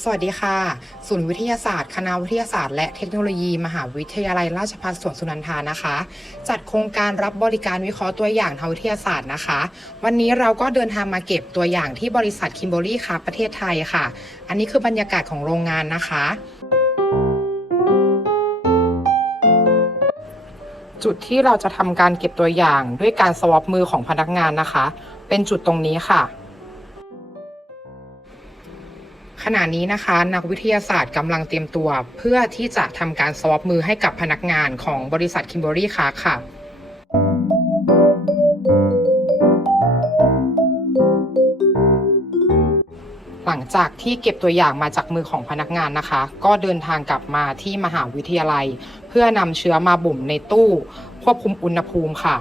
สวัสดีค่ะ ศูนย์วิทยาศาสตร์ คณะวิทยาศาสตร์ และเทคโนโลยี มหาวิทยาลัยราชภัฏสวนสุนันทานะคะ จัดโครงการรับบริการวิเคราะห์ตัวอย่างทางวิทยาศาสตร์นะคะ วันนี้เราก็เดินทางมาเก็บตัวอย่างที่บริษัทคิมเบอรี่ค่ะประเทศไทยค่ะ อันนี้คือบรรยากาศของโรงงานนะคะจุดที่เราจะทำการเก็บตัวอย่างด้วยการสวอปมือของพนักงานนะคะ เป็นจุดตรงนี้ค่ะ ขณะนี้นะคะนักวิทยาศาสตร์กำลังเตรียมตัว เพื่อที่จะทำการสวอปมือให้กับพนักงานของบริษัทคิมเบอรี่ค่ะค่ะหลังจากที่เก็บตัวอย่างมาจากมือของพนักงานนะคะ ก็เดินทางกลับมาที่มหาวิทยาลัย เพื่อนำเชื้อมาบ่มในตู้ ควบคุมอุณหภูมิค่ะ